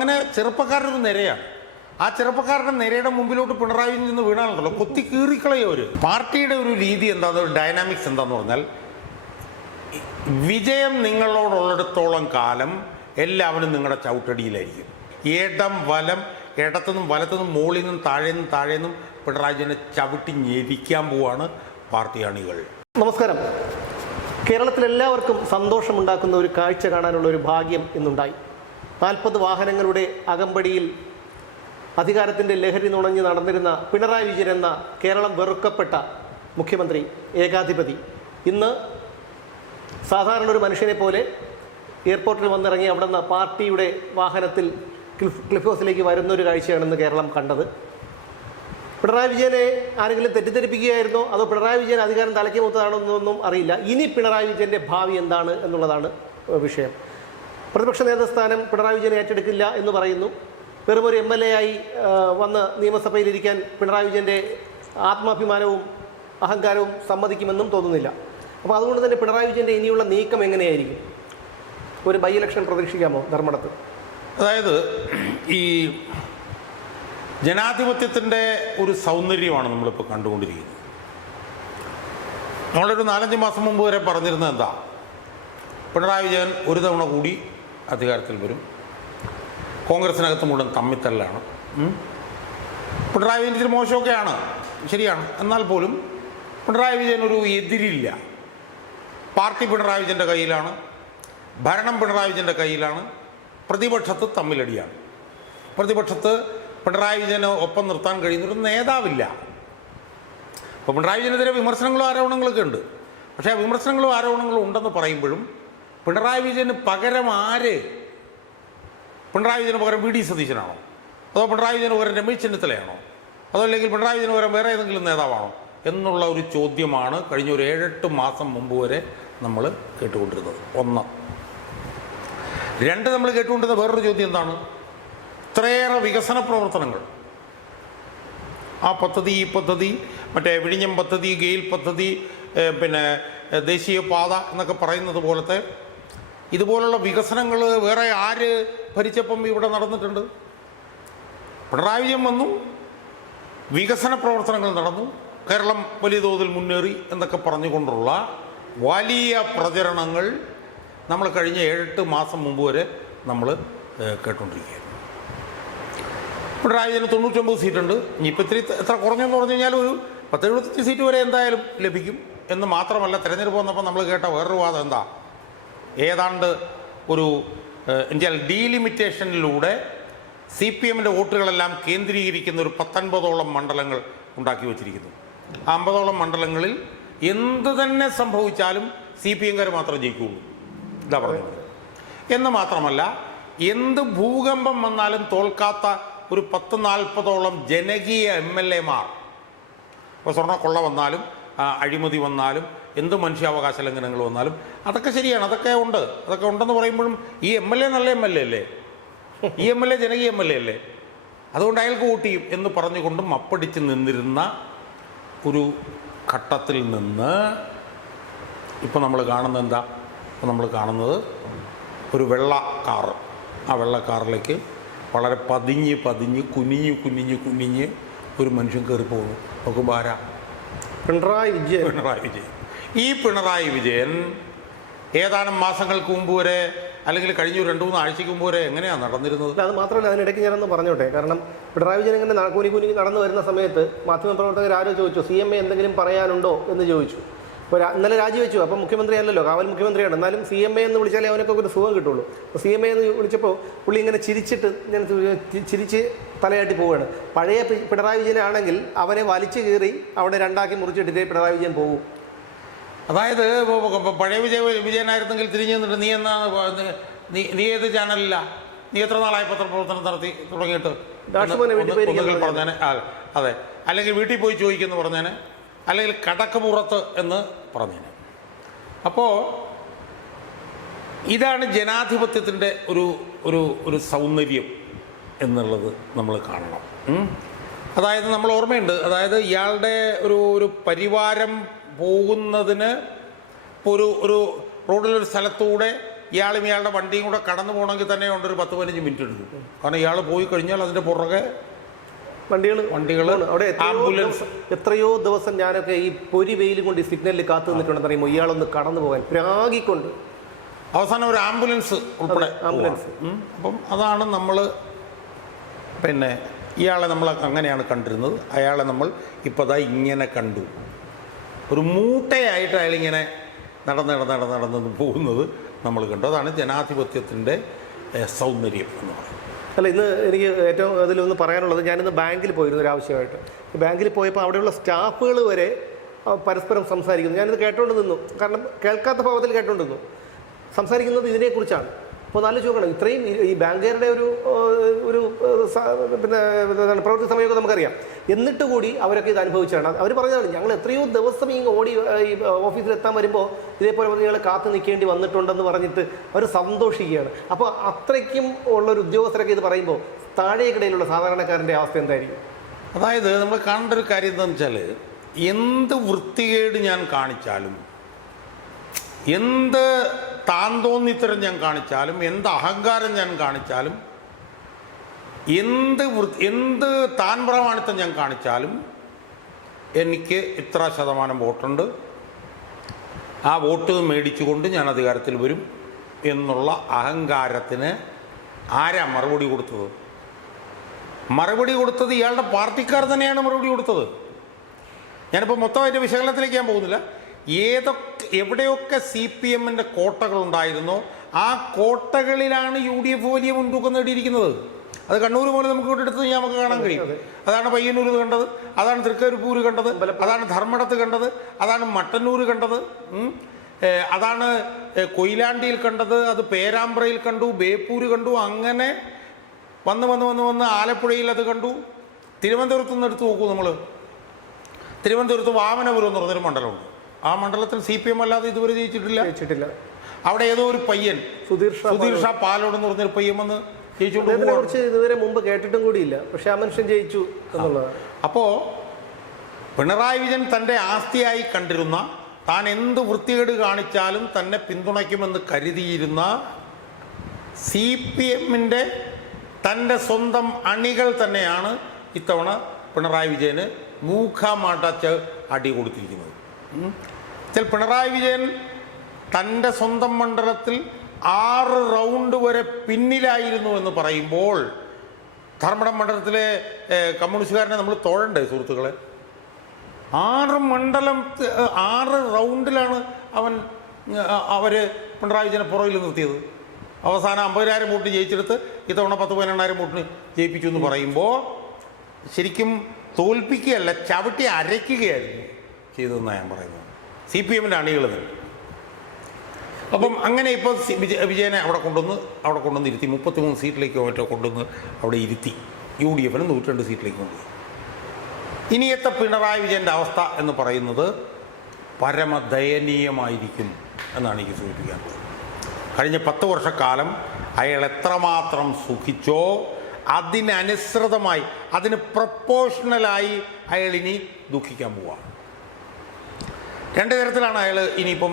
അങ്ങനെ ചെറുപ്പക്കാരുടെ നിരയാണ്. ആ ചെറുപ്പക്കാരുടെ നിരയുടെ മുമ്പിലോട്ട് പിണറായി നിന്ന് വീണാലുണ്ടല്ലോ കൊത്തി കീറിക്കളയും. പാർട്ടിയുടെ ഒരു രീതി എന്താ, ഡൈനാമിക്സ് എന്താന്ന് പറഞ്ഞാൽ, വിജയം നിങ്ങളോടുള്ളിടത്തോളം കാലം എല്ലാവരും നിങ്ങളുടെ ചവിട്ടടിയിലായിരിക്കും. ഇടം വലം, ഇടത്തുനിന്നും വലത്തുനിന്നും മുകളിൽ നിന്നും താഴേന്നും പിണറായി വിജയനെ ചവിട്ടി ഞെരിക്കാൻ പോവാണ് പാർട്ടി അണികൾ. നമസ്കാരം. കേരളത്തിലെല്ലാവർക്കും സന്തോഷമുണ്ടാക്കുന്ന ഒരു കാഴ്ച കാണാനുള്ള ഒരു ഭാഗ്യം ഇന്നുണ്ടായി. 40 വാഹനങ്ങളുടെ അകമ്പടിയിൽ അധികാരത്തിൻ്റെ ലഹരി നുണഞ്ഞ് നടന്നിരുന്ന പിണറായി വിജയൻ എന്ന കേരളം വെറുക്കപ്പെട്ട മുഖ്യമന്ത്രി, ഏകാധിപതി, ഇന്ന് സാധാരണ ഒരു മനുഷ്യനെ പോലെ എയർപോർട്ടിൽ വന്നിറങ്ങി അവിടെ നിന്ന് പാർട്ടിയുടെ വാഹനത്തിൽ ക്ലിഫ് ഹൗസിലേക്ക് വരുന്നൊരു കാഴ്ചയാണെന്ന് കേരളം കണ്ടത്. പിണറായി വിജയനെ ആരെങ്കിലും തെറ്റിദ്ധരിപ്പിക്കുകയായിരുന്നോ, അതോ പിണറായി വിജയൻ അധികാരം തലയ്ക്ക് മൂത്തതാണോ എന്നൊന്നും അറിയില്ല. ഇനി പിണറായി വിജയൻ്റെ ഭാവി എന്താണ് എന്നുള്ളതാണ് വിഷയം. പ്രതിപക്ഷ നേതൃസ്ഥാനം പിണറായി വിജയൻ ഏറ്റെടുക്കില്ല എന്ന് പറയുന്നു. വെറുമൊരു MLA ആയി വന്ന് നിയമസഭയിലിരിക്കാൻ പിണറായി വിജയൻ്റെ ആത്മാഭിമാനവും അഹങ്കാരവും സമ്മതിക്കുമെന്നും തോന്നുന്നില്ല. അപ്പോൾ അതുകൊണ്ട് തന്നെ പിണറായി വിജയൻ്റെ ഇനിയുള്ള നീക്കം എങ്ങനെയായിരിക്കും? ഒരു ബൈ ഇലക്ഷൻ പ്രതീക്ഷിക്കാമോ ധർമ്മടത്ത്? അതായത് ഈ ജനാധിപത്യത്തിൻ്റെ ഒരു സൗന്ദര്യമാണ് നമ്മളിപ്പോൾ കണ്ടുകൊണ്ടിരിക്കുന്നത്. നമ്മളൊരു 4-5 മാസം മുമ്പ് വരെ പറഞ്ഞിരുന്നത് എന്താ, പിണറായി വിജയൻ ഒരു തവണ കൂടി അധികാരത്തിൽ വരും, കോൺഗ്രസിനകത്ത് മുഴുവൻ തമ്മിത്തല്ലാണ്, പിണറായി വിജയൻ ഇച്ചിരി മോശമൊക്കെയാണ്, ശരിയാണ്, എന്നാൽ പോലും പിണറായി വിജയൻ ഒരു എതിരില്ല. പാർട്ടി പിണറായി വിജയൻ്റെ കയ്യിലാണ്, ഭരണം പിണറായി വിജയൻ്റെ കയ്യിലാണ്, പ്രതിപക്ഷത്ത് തമ്മിലടിയാണ്. പ്രതിപക്ഷത്ത് പിണറായി വിജയന് ഒപ്പം നിർത്താൻ കഴിയുന്നൊരു നേതാവില്ല. അപ്പോൾ പിണറായി വിജയനെതിരെ വിമർശനങ്ങളും ആരോപണങ്ങളൊക്കെ ഉണ്ട്. പക്ഷേ വിമർശനങ്ങളും ആരോപണങ്ങളും ഉണ്ടെന്ന് പറയുമ്പോഴും പിണറായി വിജയന് പകരം ആര്? പിണറായി വിജയന് പകരം VD സതീശനാണോ, അതോ പിണറായി വിജയന് പകരം രമേശ് ചെന്നിത്തലയാണോ, അതോ അല്ലെങ്കിൽ പിണറായി വിജയന് പകരം വേറെ ഏതെങ്കിലും നേതാവാണോ എന്നുള്ള ഒരു ചോദ്യമാണ് കഴിഞ്ഞ ഒരു 7-8 മാസം മുമ്പ് വരെ നമ്മൾ കേട്ടുകൊണ്ടിരുന്നത്. 1. 2, നമ്മൾ കേട്ടുകൊണ്ടിരുന്ന വേറൊരു ചോദ്യം എന്താണ്, ഇത്രയേറെ വികസന പ്രവർത്തനങ്ങൾ, ആ പദ്ധതി ഈ പദ്ധതി, മറ്റേ വിഴിഞ്ഞം പദ്ധതി, ഗെയിൽ പദ്ധതി, പിന്നെ ദേശീയപാത എന്നൊക്കെ പറയുന്നത് പോലത്തെ ഇതുപോലുള്ള വികസനങ്ങൾ വേറെ ആര് ഭരിച്ചപ്പം ഇവിടെ നടന്നിട്ടുണ്ട്? പിണറായി വിജയൻ വന്നു, വികസന പ്രവർത്തനങ്ങൾ നടന്നു, കേരളം വലിയ തോതിൽ മുന്നേറി എന്നൊക്കെ പറഞ്ഞുകൊണ്ടുള്ള വലിയ പ്രചരണങ്ങൾ നമ്മൾ കഴിഞ്ഞ 7-8 മാസം മുമ്പ് വരെ നമ്മൾ കേട്ടുകൊണ്ടിരിക്കുകയാണ്. പിണറായി വിജയന് 99 സീറ്റുണ്ട്. ഇനിയിപ്പോൾ എത്ര കുറഞ്ഞെന്ന് പറഞ്ഞു കഴിഞ്ഞാൽ ഒരു 10-75 സീറ്റ് വരെ എന്തായാലും ലഭിക്കും എന്ന് മാത്രമല്ല, തിരഞ്ഞെടുപ്പ് വന്നപ്പോൾ നമ്മൾ കേട്ട വേറൊരു വാദം എന്താ, ഏതാണ്ട് ഒരു എന്നുവെച്ചാൽ ഡീലിമിറ്റേഷനിലൂടെ CPMൻ്റെ വോട്ടുകളെല്ലാം കേന്ദ്രീകരിക്കുന്ന ഒരു 19ഓളം മണ്ഡലങ്ങൾ ഉണ്ടാക്കി വച്ചിരിക്കുന്നു. ആ 50ഓളം മണ്ഡലങ്ങളിൽ എന്തു തന്നെ സംഭവിച്ചാലും CPMകാർ മാത്രമേ ജയിക്കുകയുള്ളൂ, ഇതാ പറഞ്ഞത്. എന്ന് മാത്രമല്ല, എന്ത് ഭൂകമ്പം വന്നാലും തോൽക്കാത്ത ഒരു 10-40ഓളം ജനകീയ MLAമാർ, ഇപ്പോൾ സ്വർണ്ണക്കൊള്ള വന്നാലും അഴിമതി വന്നാലും എന്ത് മനുഷ്യാവകാശ ലംഘനങ്ങൾ വന്നാലും അതൊക്കെ ശരിയാണ്, അതൊക്കെ ഉണ്ടെന്ന് പറയുമ്പോഴും ഈ MLA നല്ല MLA അല്ലേ, ഈ MLA ജനകീയ MLA അല്ലേ, അതുകൊണ്ട് അയാൾക്ക് വോട്ട് ചെയ്യും എന്ന് പറഞ്ഞുകൊണ്ടും അപ്പടിച്ച് നിന്നിരുന്ന ഒരു ഘട്ടത്തിൽ നിന്ന് ഇപ്പോൾ നമ്മൾ കാണുന്നത് എന്താ, ഇപ്പോൾ നമ്മൾ കാണുന്നത് ഒരു വെള്ള കാറ്, ആ വെള്ള കാറിലേക്ക് വളരെ പതിഞ്ഞ് കുനിഞ്ഞ് ഒരു മനുഷ്യൻ കയറി പോകുന്നു. നോക്കുമ്പോൾ ആരാ? പിണറായി വിജയൻ. ഈ പിണറായി വിജയൻ ഏതാനും മാസങ്ങൾക്ക് മുമ്പ് വരെ, അല്ലെങ്കിൽ കഴിഞ്ഞ 2-3 ആഴ്ചയ്ക്ക് മുമ്പ് വരെ എങ്ങനെയാണ് നടന്നിരുന്നത്? അത് മാത്രമല്ല, അതിനിടയ്ക്ക് ഞാനൊന്ന് പറഞ്ഞോട്ടെ. കാരണം പിണറായി വിജയൻ ഇങ്ങനെ കുനി നടന്നു വരുന്ന സമയത്ത് മാധ്യമപ്രവർത്തകർ ആരോ ചോദിച്ചു, CMA എന്തെങ്കിലും പറയാനുണ്ടോ എന്ന് ചോദിച്ചു. ഇപ്പോൾ ഇന്നലെ രാജിവെച്ചു. അപ്പം മുഖ്യമന്ത്രി അല്ലല്ലോ, കാവൽ മുഖ്യമന്ത്രിയാണ്. എന്നാലും CMA എന്ന് വിളിച്ചാലേ അവനൊക്കെ ഒരു സുഖം കിട്ടുള്ളൂ. അപ്പോൾ CMA എന്ന് വിളിച്ചപ്പോൾ പുള്ളി ഇങ്ങനെ ചിരിച്ച് തലയാട്ടി പോവുകയാണ്. പഴയ പിണറായി വിജയനാണെങ്കിൽ അവനെ വലിച്ചു കീറി അവിടെ 2ആക്കി മുറിച്ചിട്ടിട്ടേ പിണറായി വിജയൻ പോകും. അതായത് പഴയ വിജയനായിരുന്നെങ്കിൽ തിരിഞ്ഞു നിന്നിട്ട് നീ ഏത് ചാനലില്ല, നീ എത്ര നാളായി പത്രപ്രവർത്തനം നടത്തി തുടങ്ങിയിട്ട് പറഞ്ഞേനെ, അതെ, അല്ലെങ്കിൽ വീട്ടിൽ പോയി ചോദിക്കുമെന്ന് പറഞ്ഞേനെ, അല്ലെങ്കിൽ കടക്കുപുറത്ത് എന്ന് പറഞ്ഞേനെ. അപ്പോൾ ഇതാണ് ജനാധിപത്യത്തിൻ്റെ ഒരു സൗന്ദര്യം എന്നുള്ളത് നമ്മൾ കാണണം. അതായത് നമ്മൾ ഓർമ്മയുണ്ട്, അതായത് ഇയാളുടെ ഒരു പരിവാരം പോകുന്നതിന് ഇപ്പോൾ ഒരു റോഡിലൊരു സ്ഥലത്തൂടെ ഇയാളും ഇയാളുടെ വണ്ടിയും കൂടെ കടന്നു പോകണമെങ്കിൽ തന്നെ ഉണ്ടൊരു 10-15 മിനിറ്റ് എടുക്കും. കാരണം ഇയാൾ പോയി കഴിഞ്ഞാൽ അതിൻ്റെ പുറകെ വണ്ടികൾ അവിടെ ആംബുലൻസ്. എത്രയോ ദിവസം ഞാനൊക്കെ ഈ പൊരി വെയിൽ കൊണ്ട് ഈ സിഗ്നലിൽ കാത്തു നിന്നിട്ടുണ്ടെന്ന് അറിയുമ്പോൾ ഇയാളൊന്ന് കടന്നു പോകാൻ പ്രാഗിക്കൊണ്ട് അവസാനം ഒരു ആംബുലൻസ് ഉൾപ്പെടെ അപ്പം അതാണ് നമ്മൾ പിന്നെ ഇയാളെ നമ്മൾ അങ്ങനെയാണ് കണ്ടിരുന്നത്. അയാളെ നമ്മൾ ഇപ്പോൾ ദാ ഇങ്ങനെ കണ്ടു. ഒരു മൂട്ടയായിട്ട് അയാളിങ്ങനെ നടന്ന് പോകുന്നത് നമ്മൾ കണ്ടു. അതാണ് ജനാധിപത്യത്തിൻ്റെ സൗന്ദര്യം എന്ന് പറയുന്നത്. അല്ല, ഇന്ന് എനിക്ക് ഏറ്റവും അതിലൊന്ന് പറയാനുള്ളത്, ഞാനിന്ന് ബാങ്കിൽ പോയിരുന്നു ഒരാവശ്യമായിട്ട്. ബാങ്കിൽ പോയപ്പോൾ അവിടെയുള്ള സ്റ്റാഫുകൾ വരെ പരസ്പരം സംസാരിക്കുന്നു. ഞാനിത് കേട്ടോണ്ട് നിന്നു. കാരണം കേൾക്കാത്ത ഭാവത്തിൽ കേട്ടോണ്ട് നിന്നു. സംസാരിക്കുന്നത് ഇതിനെക്കുറിച്ചാണ്. അപ്പോൾ നല്ല ചോദിക്കണം, ഇത്രയും ഈ ബാങ്കുകാരുടെ ഒരു പിന്നെ പ്രവൃത്തി സമയമൊക്കെ നമുക്കറിയാം. എന്നിട്ട് കൂടി അവരൊക്കെ ഇത് അനുഭവിച്ചാണ്. അവർ പറഞ്ഞതാണ്, ഞങ്ങൾ എത്രയോ ദിവസം ഈ ഓടി ഈ ഓഫീസിലെത്താൻ വരുമ്പോൾ ഇതേപോലെ നിങ്ങൾ കാത്തു നിൽക്കേണ്ടി വന്നിട്ടുണ്ടെന്ന് പറഞ്ഞിട്ട് അവർ സന്തോഷിക്കുകയാണ്. അപ്പോൾ അത്രയ്ക്കും ഉള്ളൊരു ഉദ്യോഗസ്ഥരൊക്കെ ഇത് പറയുമ്പോൾ താഴേക്കിടയിലുള്ള സാധാരണക്കാരൻ്റെ അവസ്ഥ എന്തായിരിക്കും? അതായത് നമ്മൾ കാണേണ്ട ഒരു കാര്യം എന്താണെന്ന് വെച്ചാൽ, എന്ത് വൃത്തികേട് ഞാൻ കാണിച്ചാലും, എന്ത് താന്തോന്നിത്തരം ഞാൻ കാണിച്ചാലും, എന്ത് അഹങ്കാരം ഞാൻ കാണിച്ചാലും, എന്ത് താൻ പ്രമാണിത്തം ഞാൻ കാണിച്ചാലും എനിക്ക് ഇത്ര ശതമാനം വോട്ടുണ്ട്, ആ വോട്ട് മേടിച്ചുകൊണ്ട് ഞാൻ അധികാരത്തിൽ വരും എന്നുള്ള അഹങ്കാരത്തിന് ആരാ മറുപടി കൊടുത്തത്? മറുപടി കൊടുത്തത് ഇയാളുടെ പാർട്ടിക്കാർ തന്നെയാണ് മറുപടി കൊടുത്തത്. ഞാനിപ്പോൾ മൊത്തമായിട്ട് വിശകലനത്തിലേക്ക് ഞാൻ പോകുന്നില്ല. എവിടെയൊക്കെ CPM-ൻ്റെ കോട്ടകളുണ്ടായിരുന്നോ ആ കോട്ടകളിലാണ് UDF വലിയ മുൻതൂക്കം നേടിയിരിക്കുന്നത്. അത് കണ്ണൂർ പോലെ നമുക്ക് ഇവിടെ എടുത്ത് നമുക്ക് കാണാൻ കഴിയും. അതാണ് പയ്യന്നൂർ കണ്ടത്, അതാണ് തൃക്കരിപ്പൂർ കണ്ടത്, അതാണ് ധർമ്മടത്ത് കണ്ടത്, അതാണ് മട്ടന്നൂർ കണ്ടത്, അതാണ് കൊയിലാണ്ടിയിൽ കണ്ടത്, അത് പേരാമ്പ്രയിൽ കണ്ടു, ബേപ്പൂർ കണ്ടു. അങ്ങനെ വന്ന് ആലപ്പുഴയിൽ അത് കണ്ടു. തിരുവനന്തപുരത്ത് നിന്ന് എടുത്ത് നോക്കൂ. നമ്മൾ തിരുവനന്തപുരത്ത് വാമനപുരം എന്ന് പറഞ്ഞൊരു മണ്ഡലമുണ്ട്. ആ മണ്ഡലത്തിൽ CPM അല്ലാതെ ഇതുവരെ ജയിച്ചിട്ടില്ല. അവിടെ ഏതോ ഒരു പയ്യൻ സുധീർ ഷാ പാലോട് എന്ന് പറഞ്ഞൊരു പയ്യൻ വന്ന് ജയിച്ചുകൊണ്ട് ഇതുവരെ മുമ്പ് കേട്ടിട്ടും കൂടിയില്ല. പക്ഷെ ആ മനുഷ്യൻ ജയിച്ചു എന്നുള്ളതാണ്. അപ്പോൾ പിണറായി വിജയൻ തൻ്റെ ആസ്തിയായി കണ്ടിരുന്ന, താൻ എന്ത് വൃത്തികേട് കാണിച്ചാലും തന്നെ പിന്തുണയ്ക്കുമെന്ന് കരുതിയിരുന്ന CPM-ൻ്റെ തൻ്റെ സ്വന്തം അണികൾ തന്നെയാണ് ഇത്തവണ പിണറായി വിജയന് മൂഖാമാട്ടച്ച് അടി കൊടുത്തിരിക്കുന്നത്. പിണറായി വിജയൻ തൻ്റെ സ്വന്തം മണ്ഡലത്തിൽ 6 റൗണ്ട് വരെ പിന്നിലായിരുന്നു എന്ന് പറയുമ്പോൾ ധർമ്മടം മണ്ഡലത്തിലെ കമ്മ്യൂണിസ്റ്റുകാരനെ നമ്മൾ തോഴണ്ടേ സുഹൃത്തുക്കളെ? 6 റൗണ്ടിലാണ് അവർ പിണറായി വിജയനെ പുറകിൽ നിർത്തിയത്. അവസാനം 50,000 വോട്ട് ജയിച്ചെടുത്ത് ഇത്തവണ 10-12,000 വോട്ടിന് ജയിപ്പിച്ചു എന്ന് പറയുമ്പോൾ ശരിക്കും തോൽപ്പിക്കുകയല്ല, ചവിട്ടി അരയ്ക്കുകയായിരുന്നു ചെയ്തതെന്നാണ് ഞാൻ പറയുന്നത്. CPM-ൻ്റെ അണികൾ തന്നെ. അപ്പം അങ്ങനെ ഇപ്പോൾ വിജയനെ അവിടെ കൊണ്ടുവന്ന് ഇരുത്തി. 33 സീറ്റിലേക്കോ മറ്റോ കൊണ്ടുവന്ന് അവിടെ ഇരുത്തി. UDF-ന് 102 സീറ്റിലേക്ക് കൊണ്ടുപോയി. ഇനിയത്തെ പിണറായി വിജയൻ്റെ അവസ്ഥ എന്ന് പറയുന്നത് പരമദയനീയമായിരിക്കും എന്നാണ് എനിക്ക് സൂചിപ്പിക്കാനുള്ളത്. കഴിഞ്ഞ 10 വർഷക്കാലം അയാൾ എത്രമാത്രം സുഖിച്ചോ അതിനനുസൃതമായി, അതിന് പ്രൊപ്പോഷണലായി അയാൾ ഇനി ദുഃഖിക്കാൻ പോവുകയാണ്. 2 തരത്തിലാണ് അയാൾ ഇനിയിപ്പം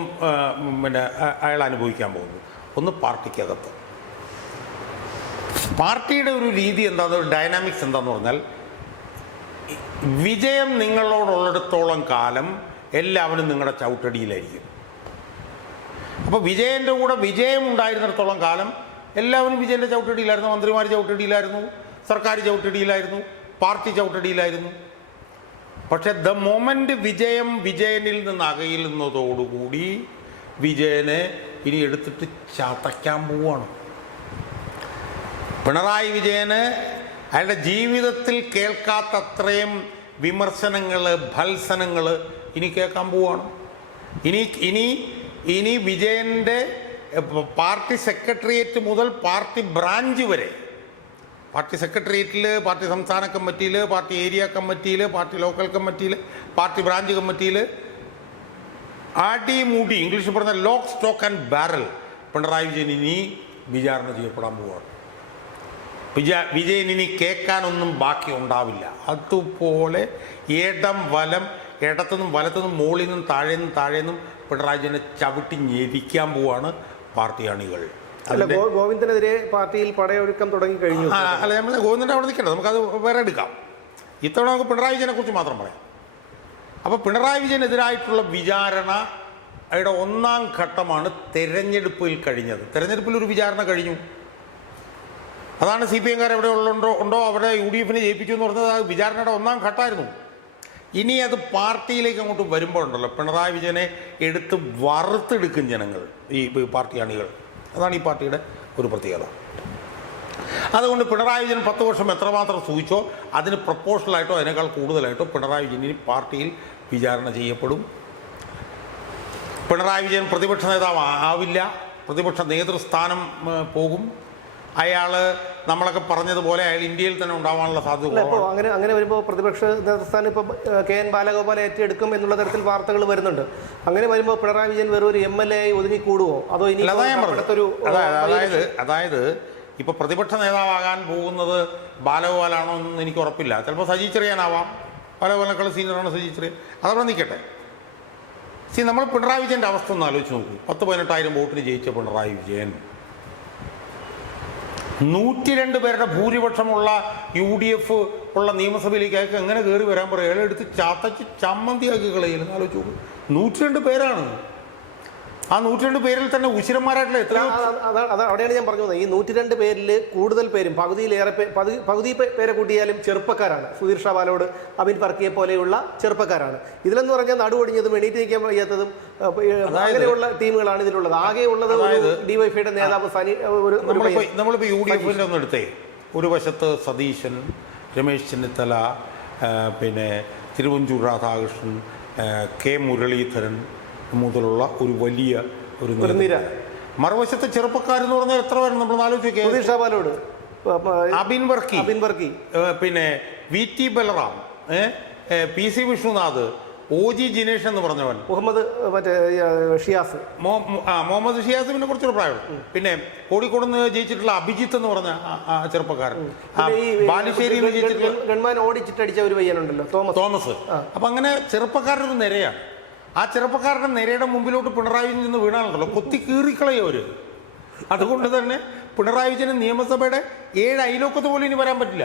അയാൾ അനുഭവിക്കാൻ പോകുന്നത്. ഒന്ന്, പാർട്ടിക്കകത്ത്. പാർട്ടിയുടെ ഒരു രീതി എന്താണെന്ന്, ഒരു ഡൈനാമിക്സ് എന്താണെന്ന് പറഞ്ഞാൽ, വിജയം നിങ്ങളോടുള്ളിടത്തോളം കാലം എല്ലാവരും നിങ്ങളുടെ ചവിട്ടടിയിലായിരിക്കും. അപ്പോൾ വിജയൻ്റെ കൂടെ വിജയം ഉണ്ടായിരുന്നിടത്തോളം കാലം എല്ലാവരും വിജയൻ്റെ ചവിട്ടടിയിലായിരുന്നു. മന്ത്രിമാർ ചവിട്ടടിയിലായിരുന്നു, സർക്കാർ ചവിട്ടടിയിലായിരുന്നു, പാർട്ടി ചവിട്ടടിയിലായിരുന്നു. പക്ഷെ ദ മൊമെൻ്റ് വിജയനിൽ നിന്ന് അകലുന്നതോടുകൂടി വിജയനെ ഇനി എടുത്തിട്ട് ചതയ്ക്കാൻ പോവുകയാണ്. പിണറായി വിജയന് അയാളുടെ ജീവിതത്തിൽ കേൾക്കാത്തത്രയും വിമർശനങ്ങൾ, ഭത്സനങ്ങൾ ഇനി കേൾക്കാൻ പോവുകയാണ്. ഇനി വിജയൻ്റെ പാർട്ടി സെക്രട്ടേറിയറ്റ് മുതൽ പാർട്ടി ബ്രാഞ്ച് വരെ, പാർട്ടി സെക്രട്ടേറിയറ്റിൽ, പാർട്ടി സംസ്ഥാന കമ്മിറ്റിയിൽ, പാർട്ടി ഏരിയ കമ്മിറ്റിയിൽ, പാർട്ടി ലോക്കൽ കമ്മിറ്റിയിൽ, പാർട്ടി ബ്രാഞ്ച് കമ്മിറ്റിയിൽ അടിമുടി, ഇംഗ്ലീഷിൽ പറഞ്ഞ lock stock and barrel Pinarayi Vijayan ഇനി വിചാരണ ചെയ്യപ്പെടാൻ പോവുകയാണ്. വിജയൻ ഇനി കേൾക്കാനൊന്നും ബാക്കി ഉണ്ടാവില്ല. അതുപോലെ ഇടം വലം, ഇടത്തുനിന്നും വലത്തുനിന്നും മുകളിൽ നിന്നും താഴേന്നും പിണറായി വിജയനെ ചവിട്ടി ഞെരിക്കാൻ പോവാണ്. പാർട്ടി അണികൾ. അല്ല, ഗോവിന്ദനെതിരെ പാർട്ടിയിൽ പടയൊരുക്കം തുടങ്ങി കഴിഞ്ഞു. അല്ല, നമ്മൾ ഗോവിന്ദൻ്റെ അവിടെ നിൽക്കണ്ട, നമുക്കത് വേറെ എടുക്കാം. ഇത്തവണ നമുക്ക് പിണറായി വിജയനെ കുറിച്ച് മാത്രം പറയാം. അപ്പോൾ പിണറായി വിജയനെതിരായിട്ടുള്ള വിചാരണയുടെ ഒന്നാം ഘട്ടമാണ് തെരഞ്ഞെടുപ്പിൽ കഴിഞ്ഞത്. തെരഞ്ഞെടുപ്പിൽ ഒരു വിചാരണ കഴിഞ്ഞു. അതാണ് CPM-കാർ എവിടെ ഉണ്ടോ അവിടെ UDF ജയിപ്പിച്ചു എന്ന് പറഞ്ഞത്. അത് വിചാരണയുടെ ഒന്നാം ഘട്ടമായിരുന്നു. ഇനി അത് പാർട്ടിയിലേക്ക് അങ്ങോട്ട് വരുമ്പോഴുണ്ടല്ലോ, പിണറായി വിജയനെ എടുത്ത് വറുത്തെടുക്കും ജനങ്ങൾ, ഈ പാർട്ടി അണികൾ. അതാണ് ഈ പാർട്ടിയുടെ ഒരു പ്രത്യേകത. അതുകൊണ്ട് പിണറായി വിജയൻ 10 വർഷം എത്രമാത്രം സൂചിച്ചോ അതിന് പ്രപ്പോഷണലായിട്ടോ അതിനേക്കാൾ കൂടുതലായിട്ടോ പിണറായി വിജയൻ ഇനി പാർട്ടിയിൽ വിചാരണ ചെയ്യപ്പെടും. പിണറായി വിജയൻ പ്രതിപക്ഷ നേതാവ് ആവില്ല, പ്രതിപക്ഷ നേതൃസ്ഥാനം പോകും. അയാൾ നമ്മളൊക്കെ പറഞ്ഞതുപോലെ അയാൾ ഇന്ത്യയിൽ തന്നെ ഉണ്ടാവാനുള്ള സാധ്യത. ഇപ്പോൾ അങ്ങനെ വരുമ്പോൾ പ്രതിപക്ഷ നേതൃസ്ഥാനം ഇപ്പോൾ KN ബാലഗോപാൽ ഏറ്റെടുക്കും എന്നുള്ള തരത്തിൽ വാർത്തകൾ വരുന്നുണ്ട്. അങ്ങനെ വരുമ്പോൾ പിണറായി വിജയൻ വെറും ഒരു MLA ആയി ഒതുങ്ങിക്കൂടുവോ, അതോ ഇനി അതായത് ഇപ്പോൾ പ്രതിപക്ഷ നേതാവാകാൻ പോകുന്നത് ബാലഗോപാലാണോ എന്ന് എനിക്ക് ഉറപ്പില്ല. ചിലപ്പോൾ സജി ചെറിയാനാവാം, ബാലഗോപാലിനേക്കാൾ സീനിയറാണ് സജി ചെറിയാൻ. അതവിടെ നിൽക്കട്ടെ. നമ്മൾ പിണറായി വിജയൻ്റെ അവസ്ഥ ഒന്ന് ആലോചിച്ച് നോക്കൂ. 10-18,000 വോട്ടിന് ജയിച്ച പിണറായി വിജയൻ 102 പേരുടെ ഭൂരിപക്ഷമുള്ള UDF ഉള്ള നിയമസഭയിലേക്ക് അയാൾക്ക് എങ്ങനെ കയറി വരാൻ പറയും? അയാളെ എടുത്ത് ചാത്തച്ച് ചമ്മന്തിയാക്കി കളയുന്നു. ആലോചിച്ച് നോക്കൂ, 102 പേരാണ്. ആ 102 പേരിൽ തന്നെ ഉശിരന്മാരായിട്ടുള്ള എത്ര? അവിടെയാണ് ഞാൻ പറഞ്ഞത്. ഈ 102 പേരിൽ കൂടുതൽ പേരും പകുതി പേരെ കൂട്ടിയാലും ചെറുപ്പക്കാരാണ്. സുധീർ ഷാ ബാലോട്, അബിൻ ഫർക്കിയെ പോലെയുള്ള ചെറുപ്പക്കാരാണ്. ഇതിലെന്ന് പറഞ്ഞാൽ നടുവൊടിഞ്ഞതും എണീറ്റ് നിൽക്കാൻ വയ്യാത്തതും അങ്ങനെയുള്ള ടീമുകളാണ് ഇതിലുള്ളത്. ആകെ ഉള്ളത് DYFIയുടെ നേതാവ് സനി. നമ്മളിപ്പോൾ UDF ഒന്ന് എടുത്തേ. ഒരു വശത്ത് സതീശൻ, രമേശ് ചെന്നിത്തല, പിന്നെ തിരുവഞ്ചൂർ രാധാകൃഷ്ണൻ, K മുരളീധരൻ മുതലുള്ള ഒരു വലിയ ഒരു നിര. മറുവശത്തെ ചെറുപ്പക്കാരെന്ന് പറഞ്ഞാൽ എത്ര പേരും നമ്മൾ ആലോചിക്കുക. അബിൻ വർക്കി, പിന്നെ VT Balaram, PC Vishnunath, OG Jinesh എന്ന് പറഞ്ഞവൻ, മുഹമ്മദ് ഷിയാസ്, മുഹമ്മദ് ഷിയാസ്, പിന്നെ കുറച്ചൊരു പ്രായം. പിന്നെ കോഴിക്കോട് നിന്ന് ജയിച്ചിട്ടുള്ള അഭിജിത്ത് എന്ന് പറഞ്ഞ ചെറുപ്പക്കാരൻ, ബാലുശ്ശേരിയിൽ ജയിച്ചിട്ടുള്ള ഓടിച്ചിട്ടടിച്ച ഒരു പയ്യനുണ്ടല്ലോ, തോമസ്. അപ്പൊ അങ്ങനെ ചെറുപ്പക്കാരുടെ ഒരു നിരയാണ്. ആ ചെറുപ്പക്കാരുടെ നിരയുടെ മുമ്പിലോട്ട് പിണറായി വിജയൻ നിന്ന് വീണാലുണ്ടല്ലോ, കൊത്തി കീറിക്കളയും അവര്. അതുകൊണ്ട് തന്നെ പിണറായി വിജയന് നിയമസഭയുടെ 7 അയലോക്കത്ത് പോലും ഇനി വരാൻ പറ്റില്ല.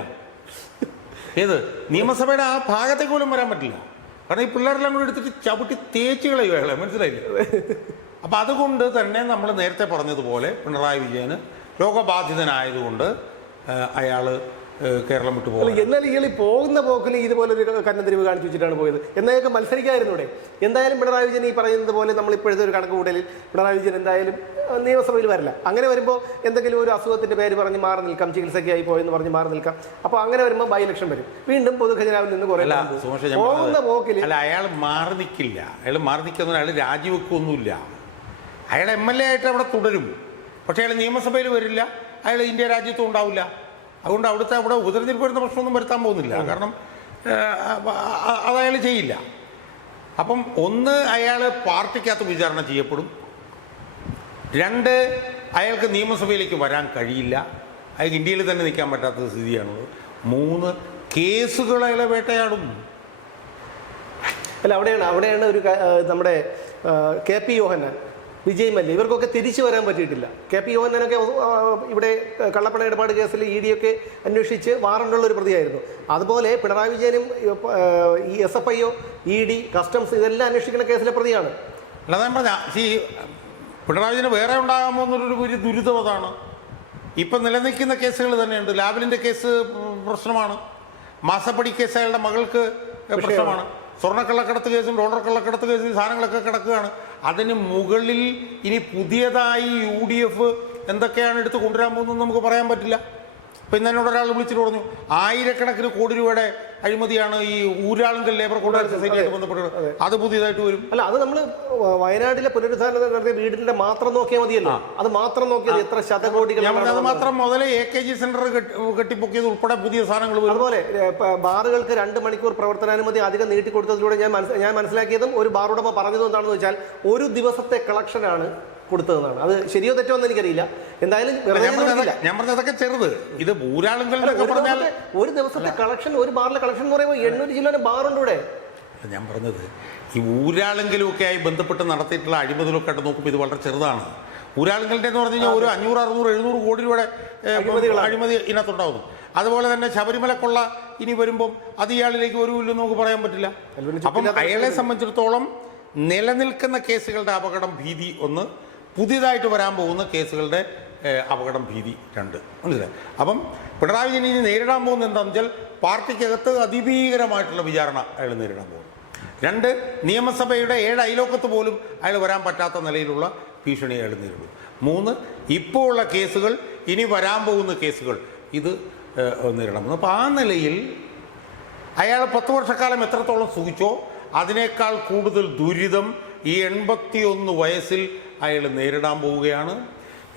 ഏത് നിയമസഭയുടെ ആ ഭാഗത്തേക്ക് പോലും വരാൻ പറ്റില്ല. കാരണം ഈ പിള്ളേരെല്ലാം കൂടി എടുത്തിട്ട് ചവിട്ടി തേച്ച് കളയും അയാളെ, മനസ്സിലായില്ലേ? അപ്പം അതുകൊണ്ട് തന്നെ നമ്മൾ നേരത്തെ പറഞ്ഞതുപോലെ പിണറായി വിജയന് രോഗബാധിതനായതുകൊണ്ട് അയാൾ കേരളം വിട്ടു പോകും. എന്നാൽ ഇയാൾ പോകുന്ന പോക്കിൽ ഇതുപോലൊരു കന്നതിരിവ് കാണിച്ചു വെച്ചിട്ടാണ് പോയത്. എന്നൊക്കെ മത്സരിക്കായിരുന്നു ഇവിടെ. എന്തായാലും പിണറായി വിജയൻ ഈ പറയുന്നത് പോലെ നമ്മൾ ഇപ്പോഴത്തെ ഒരു കണക്ക് കൂട്ടലിൽ പിണറായി വിജയൻ എന്തായാലും നിയമസഭയിൽ വരില്ല. അങ്ങനെ വരുമ്പോൾ എന്തെങ്കിലും ഒരു അസുഖത്തിന്റെ പേര് പറഞ്ഞ് മാറി നിൽക്കാം, ചികിത്സയ്ക്കായി പോയെന്ന് പറഞ്ഞ് മാറി നിൽക്കാം. അപ്പോൾ അങ്ങനെ വരുമ്പോൾ ബൈ ഇലക്ഷൻ വരും, വീണ്ടും പൊതുഖജനാവിൽ നിന്ന് കുറേ പോകുന്ന പോക്കിൽ. അല്ല, അയാൾ മാറി നിൽക്കില്ല. അയാൾ മാറി നിൽക്കുന്ന അയാൾ രാജിവെക്കൊന്നുമില്ല. അയാൾ MLA ആയിട്ട് അവിടെ തുടരും. പക്ഷേ അയാൾ നിയമസഭയിൽ വരില്ല, അയാൾ ഇന്ത്യ രാജ്യത്തും ഉണ്ടാവില്ല. അതുകൊണ്ട് അവിടെ ഉപതെരഞ്ഞെടുപ്പ് വരുന്ന പ്രശ്നമൊന്നും വരുത്താൻ പോകുന്നില്ല. കാരണം അതയാൾ ചെയ്യില്ല. അപ്പം ഒന്ന്, അയാൾ പാർട്ടിക്കകത്ത് വിചാരണ ചെയ്യപ്പെടും. 2, അയാൾക്ക് നിയമസഭയിലേക്ക് വരാൻ കഴിയില്ല. അയാൾക്ക് ഇന്ത്യയിൽ തന്നെ നിൽക്കാൻ പറ്റാത്ത സ്ഥിതിയാണുള്ളത്. 3, കേസുകൾ അയാളെ വേട്ടയാടും. അല്ല, അവിടെയാണ് ഒരു നമ്മുടെ KP യോഹന്നാൻ, വിജയ് മല്യ, ഇവർക്കൊക്കെ തിരിച്ചു വരാൻ പറ്റിയിട്ടില്ല. KP യോഹന്നാനൊക്കെ ഇവിടെ കള്ളപ്പണ ഇടപാട് കേസിൽ ED ഒക്കെ അന്വേഷിച്ച് വാറണ്ടുള്ള ഒരു പ്രതിയായിരുന്നു. അതുപോലെ പിണറായി വിജയനും ഈ SFIO, ED, കസ്റ്റംസ് ഇതെല്ലാം അന്വേഷിക്കുന്ന കേസിലെ പ്രതിയാണ്. അല്ലാതെ ഞാൻ പറഞ്ഞ പിണറായി വിജയന് വേറെ ഉണ്ടാകാമോ എന്നൊരു വലിയ ദുരിതം അതാണ്. ഇപ്പം നിലനിൽക്കുന്ന കേസുകൾ തന്നെയുണ്ട്. ലാവലിൻ്റെ കേസ് പ്രശ്നമാണ്. മാസപ്പടി കേസ് അയാളുടെ മകൾക്ക് പ്രശ്നമാണ്. സ്വർണ്ണക്കള്ളക്കടത്ത് കേസും ഡോളർ കള്ളക്കടത്ത് കേസും സാധനങ്ങളൊക്കെ കിടക്കുകയാണ്. അതിന് മുകളിൽ ഇനി പുതിയതായി UDF എന്തൊക്കെയാണ് എടുത്ത് കൊണ്ടുവരാൻ പോകുന്നത് നമുക്ക് പറയാൻ പറ്റില്ല. ഇപ്പം ഇന്ന് എന്നോട് ഒരാൾ വിളിച്ചിട്ട് പറഞ്ഞു 1000 കോടി രൂപയുടെ അഴിമതിയാണ് ഈ ഊരാളുങ്കൽ ലേബർ കോൺട്രാക്ട് സൊസൈറ്റിയായിട്ട് ബന്ധപ്പെട്ടത്. അത് പുതിയതായിട്ട് വരും. അല്ല, അത് നമ്മൾ വയനാട്ടിലെ പുനരുദ്ധാരണം നടത്തിയ വീടിന്റെ മാത്രം നോക്കിയാൽ മതിയല്ലോ. അത് മാത്രം നോക്കിയത് എത്ര ശതകോടികൾ. അത് മാത്രം മുതലേ AKG സെന്റർ കെട്ടിപ്പൊക്കിയത് ഉൾപ്പെടെ പുതിയ സാധനങ്ങൾ വരും. അതുപോലെ ബാറുകൾക്ക് 2 മണിക്കൂർ പ്രവർത്തനാനുമതി അധികം നീട്ടിക്കൊടുത്തതിലൂടെ ഞാൻ മനസ്സിലാക്കിയതും ഒരു ബാർ ഉടമ പറഞ്ഞത് എന്താണെന്ന് വെച്ചാൽ 1 ദിവസത്തെ കളക്ഷനാണ് കൊടുത്തതെന്നാണ്. അത് ശരിയോ തെറ്റോ എന്ന് എനിക്കറിയില്ല. എന്തായാലും ഞാൻ പറഞ്ഞതൊക്കെ ചെറുത്. ഇത് ഊരാളുങ്കലിനൊക്കെ പറഞ്ഞാൽ 1 ദിവസത്തെ കളക്ഷൻ, ഒരു ബാറിലെ കളക്ഷൻ എന്ന് പറയുമ്പോൾ 800 ജില്ലയിലെ ബാറുണ്ട് ഇവിടെ. ഞാൻ പറഞ്ഞത് ഈ ഊരാളുങ്കലും ഒക്കെ ആയി ബന്ധപ്പെട്ട് നടത്തിയിട്ടുള്ള അഴിമതികളൊക്കെ ആയിട്ട് നോക്കുമ്പോൾ ഇത് വളരെ ചെറുതാണ്. ഊരാളുകളുടെ എന്ന് പറഞ്ഞു കഴിഞ്ഞാൽ ഒരു 500, 600, 700 കോടി രൂപയുടെ അഴിമതി ഇതിനകത്തുണ്ടാവുന്നു. അതുപോലെ തന്നെ ശബരിമലക്കുള്ള ഇനി വരുമ്പം അത് ഇയാളിലേക്ക് വരുമില്ലെന്ന് നമുക്ക് പറയാൻ പറ്റില്ല. അപ്പം അയാളെ സംബന്ധിച്ചിടത്തോളം നിലനിൽക്കുന്ന കേസുകളുടെ അപകടം ഭീതി ഒന്ന്, പുതിയതായിട്ട് വരാൻ പോകുന്ന കേസുകളുടെ അപകടം ഭീതി 2. മനസ്സിലായി? അപ്പം പിണറായി വിജയൻ ഇനി നേരിടാൻ പോകുന്നത് എന്താണെന്ന് വെച്ചാൽ പാർട്ടിക്കകത്ത് അതിഭീകരമായിട്ടുള്ള വിചാരണ അയാൾ നേരിടാൻ പോകുന്നു. 2, നിയമസഭയുടെ 7 അയലോക്കത്ത് പോലും അയാൾ വരാൻ പറ്റാത്ത നിലയിലുള്ള ഭീഷണി അയാൾ നേരിടും. 3, ഇപ്പോൾ ഉള്ള കേസുകൾ, ഇനി വരാൻ പോകുന്ന കേസുകൾ, ഇത് നേരിടാൻ. അപ്പോൾ ആ നിലയിൽ അയാൾ 10 വർഷക്കാലം എത്രത്തോളം സുഖിച്ചോ അതിനേക്കാൾ കൂടുതൽ ദുരിതം ഈ 81 വയസ്സിൽ അയാൾ നേരിടാൻ പോവുകയാണ്.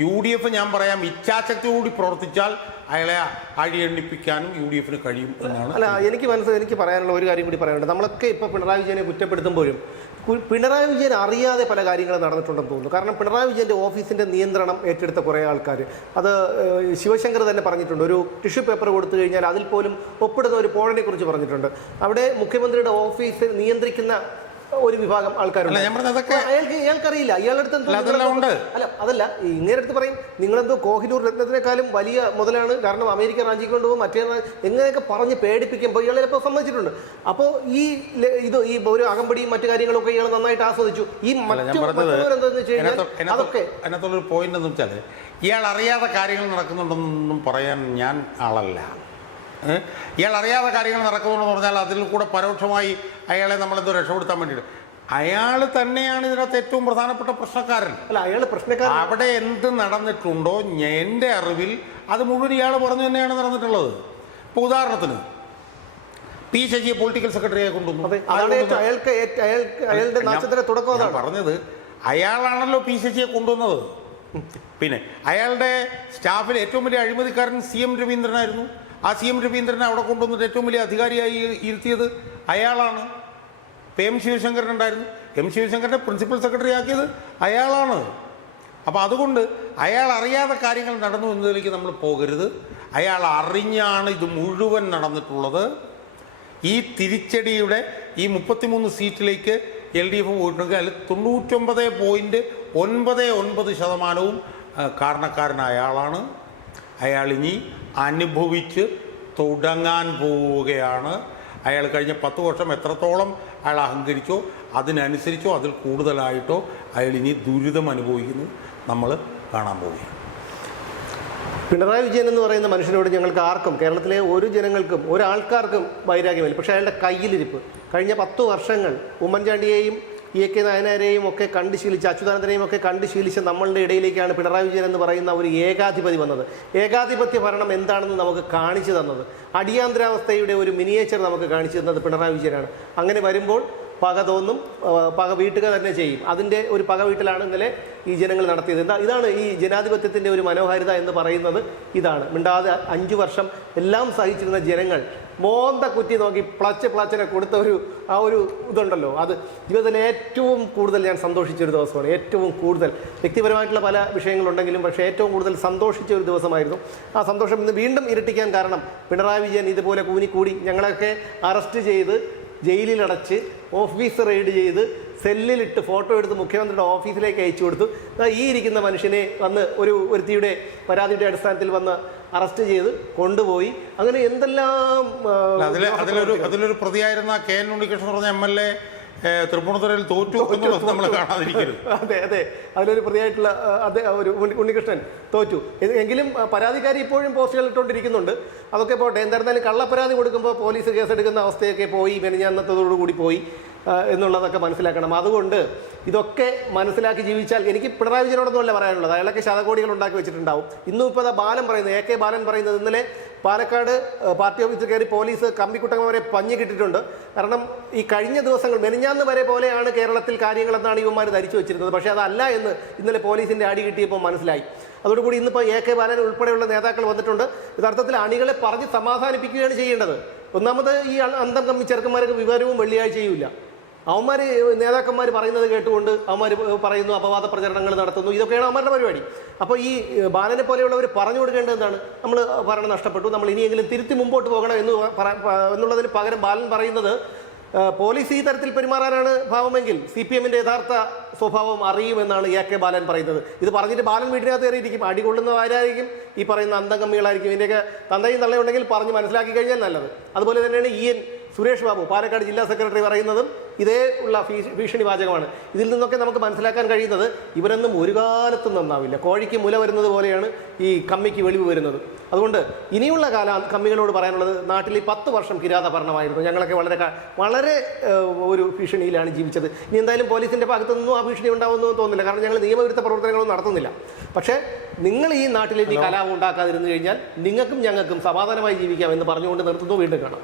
UDF ഞാൻ പറയാം, ഇച്ഛാശക്തിയോടി പ്രവർത്തിച്ചാൽ അയാളെ അഴിയെണ്ണിപ്പിക്കാനും UDF കഴിയും എന്നാണ്. അല്ല, എനിക്ക് പറയാനുള്ള ഒരു കാര്യം കൂടി പറയാനുണ്ട്. നമ്മളൊക്കെ ഇപ്പോൾ പിണറായി വിജയനെ കുറ്റപ്പെടുത്തുമ്പോഴും പിണറായി വിജയൻ അറിയാതെ പല കാര്യങ്ങളും നടന്നിട്ടുണ്ടെന്ന് തോന്നുന്നു. കാരണം പിണറായി വിജയൻ്റെ ഓഫീസിൻ്റെ നിയന്ത്രണം ഏറ്റെടുത്ത കുറേ ആൾക്കാർ, അത് ശിവശങ്കർ തന്നെ പറഞ്ഞിട്ടുണ്ട്. ഒരു ടിഷ്യൂ പേപ്പർ കൊടുത്തു കഴിഞ്ഞാൽ അതിൽ പോലും ഒപ്പിടുന്ന ഒരു പോഴനെ കുറിച്ച് പറഞ്ഞിട്ടുണ്ട്. അവിടെ മുഖ്യമന്ത്രിയുടെ ഓഫീസ് നിയന്ത്രിക്കുന്ന ഒരു വിഭാഗം ആൾക്കാരുണ്ട്. ഇയാൾക്കറിയില്ല, ഇയാളുടെ അതല്ല ഇങ്ങേരടുത്ത് പറയും നിങ്ങളെന്തോ കോഹിനൂർ രത്നത്തിനേക്കാളും വലിയ മുതലാണ്, കാരണം അമേരിക്ക റാഞ്ചി കൊണ്ടുപോകും മറ്റേ എങ്ങനെയൊക്കെ പറഞ്ഞ് പേടിപ്പിക്കുമ്പോൾ ഇയാൾ ചിലപ്പോൾ സമ്മതിച്ചിട്ടുണ്ട്. അപ്പോൾ ഈ ഒരു അകമ്പടിയും മറ്റു കാര്യങ്ങളൊക്കെ ഇയാൾ നന്നായിട്ട് ആസ്വദിച്ചു. ഈ മറ്റെന്താണെന്ന് വെച്ച് കഴിഞ്ഞാൽ അതൊക്കെ അതിനകത്തുള്ളൊരു പോയിന്റ് എന്ന് വെച്ചാൽ ഇയാൾ അറിയാതെ കാര്യങ്ങൾ നടക്കുന്നുണ്ടെന്നൊന്നും പറയാൻ ഞാൻ ആളല്ല. ഇയാൾ അറിയാതെ കാര്യങ്ങൾ നടക്കുന്നുണ്ടെന്ന് പറഞ്ഞാൽ അതിൽ കൂടെ പരോക്ഷമായി അയാളെ നമ്മളെന്തോ രക്ഷപ്പെടുത്താൻ വേണ്ടിയിട്ട് അയാൾ തന്നെയാണ് ഇതിനകത്ത് ഏറ്റവും പ്രധാനപ്പെട്ട പ്രശ്നക്കാരൻ. അല്ല, അയാൾ പ്രശ്നക്കാരൻ. അവിടെ എന്ത് നടന്നിട്ടുണ്ടോ എൻ്റെ അറിവിൽ അത് മുഴുവൻ ഇയാൾ പറഞ്ഞു തന്നെയാണ് നടന്നിട്ടുള്ളത്. ഇപ്പോൾ ഉദാഹരണത്തിന് പി ശശിയെ പൊളിറ്റിക്കൽ സെക്രട്ടറിയായി കൊണ്ടുവന്നു. പറഞ്ഞത് അയാളാണല്ലോ പി ശശിയെ കൊണ്ടുവന്നത്. പിന്നെ അയാളുടെ സ്റ്റാഫിൽ ഏറ്റവും വലിയ അഴിമതിക്കാരൻ CM രവീന്ദ്രനായിരുന്നു. ആ CM രവീന്ദ്രനെ അവിടെ കൊണ്ടുവന്നിട്ട് ഏറ്റവും വലിയ അധികാരിയായി ഇരുത്തിയത് അയാളാണ്. M ശിവശങ്കരൻ ഉണ്ടായിരുന്നു. M ശിവശങ്കരനെ പ്രിൻസിപ്പൽ സെക്രട്ടറി ആക്കിയത് അയാളാണ്. അപ്പോൾ അതുകൊണ്ട് അയാൾ അറിയാതെ കാര്യങ്ങൾ നടന്നു എന്നതിലേക്ക് നമ്മൾ പോകരുത്. അയാൾ അറിഞ്ഞാണ് ഇത് മുഴുവൻ നടന്നിട്ടുള്ളത്. ഈ തിരിച്ചടിയുടെ ഈ 33 സീറ്റിലേക്ക് LDF പോയിട്ടുണ്ടെങ്കിൽ അതിൽ 99.99% കാരണക്കാരനായ അയാളാണ്. അയാൾ ഇനി അനുഭവിച്ച് തുടങ്ങാൻ പോവുകയാണ്. അയാൾ കഴിഞ്ഞ 10 വർഷം എത്രത്തോളം അയാൾ അഹങ്കരിച്ചോ അതിനനുസരിച്ചോ അതിൽ കൂടുതലായിട്ടോ അയാൾ ഇനി ദുരിതം അനുഭവിക്കുന്നു നമ്മൾ കാണാൻ പോവുകയാണ്. പിണറായി വിജയൻ എന്ന് പറയുന്ന മനുഷ്യനോട് ഞങ്ങൾക്ക് ആർക്കും, കേരളത്തിലെ ഒരു ജനങ്ങൾക്കും ഒരാൾക്കാർക്കും വൈരാഗ്യമില്ല. പക്ഷേ അയാളുടെ കയ്യിലിരിപ്പ് കഴിഞ്ഞ 10 വർഷങ്ങൾ ഉമ്മൻചാണ്ടിയെയും AK നായനാരെയും ഒക്കെ കണ്ടു ശീലിച്ച്, അച്യുതാനന്ദനെയും ഒക്കെ കണ്ടു ശീലിച്ച് നമ്മളുടെ ഇടയിലേക്കാണ് പിണറായി വിജയൻ എന്ന് പറയുന്ന ഒരു ഏകാധിപതി വന്നത്. ഏകാധിപത്യ ഭരണം എന്താണെന്ന് നമുക്ക് കാണിച്ചു തന്നത്, അടിയന്തരാവസ്ഥയുടെ ഒരു മിനിയേച്ചർ നമുക്ക് കാണിച്ചു തന്നത് പിണറായി വിജയനാണ്. അങ്ങനെ വരുമ്പോൾ പക തോന്നും, പക വീട്ടുക തന്നെ ചെയ്യും. അതിൻ്റെ ഒരു പക വീട്ടിലാണ് ഇന്നലെ ഈ ജനങ്ങൾ നടത്തിയത്. ഇതാണ് ഈ ജനാധിപത്യത്തിൻ്റെ ഒരു മനോഹാരിത എന്ന് പറയുന്നത്. ഇതാണ് മിണ്ടാതെ 5 വർഷം എല്ലാം സഹിച്ചിരുന്ന ജനങ്ങൾ മോന്ത കുറ്റി നോക്കി പ്ലച്ചനെ കൊടുത്ത ആ ഒരു ഇതുണ്ടല്ലോ, അത് ജീവിതത്തിൽ ഏറ്റവും കൂടുതൽ ഞാൻ സന്തോഷിച്ചൊരു ദിവസമാണ്. ഏറ്റവും കൂടുതൽ വ്യക്തിപരമായിട്ടുള്ള പല വിഷയങ്ങളുണ്ടെങ്കിലും പക്ഷേ ഏറ്റവും കൂടുതൽ സന്തോഷിച്ച ഒരു ദിവസമായിരുന്നു. ആ സന്തോഷം ഇന്ന് വീണ്ടും ഇരട്ടിക്കാൻ കാരണം പിണറായി വിജയൻ ഇതുപോലെ കൂനിക്കൂടി ഞങ്ങളൊക്കെ അറസ്റ്റ് ചെയ്ത് ജയിലിലടച്ച് ഓഫീസ് റെയ്ഡ് ചെയ്ത് സെല്ലിലിട്ട് ഫോട്ടോ എടുത്ത് മുഖ്യമന്ത്രിയുടെ ഓഫീസിലേക്ക് അയച്ചു കൊടുത്തു. ഈ ഇരിക്കുന്ന മനുഷ്യനെ വന്ന് ഒരുത്തിയുടെ പരാതിയുടെ അടിസ്ഥാനത്തിൽ വന്ന് അറസ്റ്റ് ചെയ്ത് കൊണ്ടുപോയി. അങ്ങനെ എന്തെല്ലാം അതിലൊരു പ്രതിയായിരുന്ന KN ഉണ്ണികൃഷ്ണൻ പറഞ്ഞ MLA തൃപ്പൂണിത്തുറയിൽ തോറ്റു നമ്മൾ കാണാതിരിക്കരുത്. അതെ, അതിലൊരു പ്രതിയായിട്ടുള്ള ഒരു ഉണ്ണികൃഷ്ണൻ തോറ്റു. എങ്കിലും പരാതിക്കാരി ഇപ്പോഴും പോസ്റ്റുകൾ ഇട്ടുകൊണ്ടിരിക്കുന്നുണ്ട്. അതൊക്കെ പോട്ടെ. എന്തായിരുന്നാലും കള്ളപ്പരാതി കൊടുക്കുമ്പോൾ പോലീസ് കേസെടുക്കുന്ന അവസ്ഥയൊക്കെ പോയി, മെനഞ്ഞാന്നത്തോടുകൂടി പോയി എന്നുള്ളതൊക്കെ മനസ്സിലാക്കണം. അതുകൊണ്ട് ഇതൊക്കെ മനസ്സിലാക്കി ജീവിച്ചാൽ, എനിക്ക് പിണറായി വിജയനോടൊന്നുമല്ല പറയാനുള്ളത്, അയാളൊക്കെ ശതകോടികൾ ഉണ്ടാക്കി വെച്ചിട്ടുണ്ടാവും. ഇന്നും ഇപ്പോൾ ബാലൻ പറയുന്നത്, AK ബാലൻ പറയുന്നത്, ഇന്നലെ പാലക്കാട് പാർട്ടി ഓഫീസിൽ കയറി പോലീസ് കമ്പിക്കുട്ടങ്ങവരെ പഞ്ഞു കിട്ടിയിട്ടുണ്ട്. കാരണം ഈ കഴിഞ്ഞ ദിവസങ്ങൾ മെനിഞ്ഞാന്ന് വരെ പോലെയാണ് കേരളത്തിൽ കാര്യങ്ങളെന്നാണ് ഇവന്മാർ ധരിച്ചു വെച്ചിരുന്നത്. പക്ഷേ അതല്ല എന്ന് ഇന്നലെ പോലീസിൻ്റെ അടി കിട്ടിയപ്പോൾ മനസ്സിലായി. അതോടുകൂടി ഇന്നിപ്പോൾ AK ബാലൻ ഉൾപ്പെടെയുള്ള നേതാക്കൾ വന്നിട്ടുണ്ട്. യഥാർത്ഥത്തിൽ അണികളെ പറഞ്ഞ് സമാധാനിപ്പിക്കുകയാണ് ചെയ്യേണ്ടത്. ഒന്നാമത് ഈ അന്തം കമ്മി ചെറുക്കന്മാർക്ക് വിവരവും വെള്ളിയാഴ്ച ചെയ്യൂല. അവന്മാർ നേതാക്കന്മാർ പറയുന്നത് കേട്ടുകൊണ്ട് അവന്മാർ പറയുന്നു, അപവാദ പ്രചരണങ്ങൾ നടത്തുന്നു. ഇതൊക്കെയാണ് അവന്മാരുടെ പരിപാടി. അപ്പോൾ ഈ ബാലനെ പോലെയുള്ളവർ പറഞ്ഞു കൊടുക്കേണ്ടത് എന്താണ്? നമ്മൾ ഭരണം നഷ്ടപ്പെട്ടു, നമ്മൾ ഇനിയെങ്കിലും തിരുത്തി മുമ്പോട്ട് പോകണം എന്നുള്ളതിന് പകരം ബാലൻ പറയുന്നത് പോലീസ് ഈ തരത്തിൽ പെരുമാറാനാണ് ഭാവമെങ്കിൽ CPM യഥാർത്ഥ സ്വഭാവം അറിയുമെന്നാണ് AK ബാലൻ പറയുന്നത്. ഇത് പറഞ്ഞിട്ട് ബാലൻ വീട്ടിനകത്ത് കയറിയിരിക്കും, അടികൊള്ളുന്നവരായിരിക്കും, ഈ പറയുന്ന അന്തംകമ്മികളായിരിക്കും. ഇതിൻ്റെയൊക്കെ തന്തയും തള്ളയുണ്ടെങ്കിൽ പറഞ്ഞ് മനസ്സിലാക്കി കഴിഞ്ഞാൽ നല്ലത്. അതുപോലെ തന്നെയാണ് EN സുരേഷ് ബാബു, പാലക്കാട് ജില്ലാ സെക്രട്ടറി, പറയുന്നതും ഇതേ ഉള്ള ഭീഷണി വാചകമാണ്. ഇതിൽ നിന്നൊക്കെ നമുക്ക് മനസ്സിലാക്കാൻ കഴിയുന്നത് ഇവരൊന്നും ഒരു കാലത്തും നന്നാവില്ല. കോഴിക്ക് മുല വരുന്നത് പോലെയാണ് ഈ കമ്മിക്ക് വെളിവ് വരുന്നത്. അതുകൊണ്ട് ഇനിയുള്ള കാലം കമ്മികളോട് പറയാനുള്ളത്, നാട്ടിൽ ഈ 10 വർഷം കിരാത ഭരണമായിരുന്നു. ഞങ്ങളൊക്കെ വളരെ ഒരു ഭീഷണിയിലാണ് ജീവിച്ചത്. ഇനി എന്തായാലും പോലീസിൻ്റെ ഭാഗത്തു നിന്നും ആ ഭീഷണി ഉണ്ടാവുമെന്ന് തോന്നുന്നില്ല. കാരണം ഞങ്ങൾ നിയമവിരുദ്ധ പ്രവർത്തനങ്ങളൊന്നും നടത്തുന്നില്ല. പക്ഷേ നിങ്ങൾ ഈ നാട്ടിൽ ഇനി കലാപം ഉണ്ടാക്കാതിരുന്നു കഴിഞ്ഞാൽ നിങ്ങൾക്കും ഞങ്ങൾക്കും സമാധാനമായി ജീവിക്കാം എന്ന് പറഞ്ഞുകൊണ്ട് നിർത്തുന്നു. വീണ്ടും കാണാം.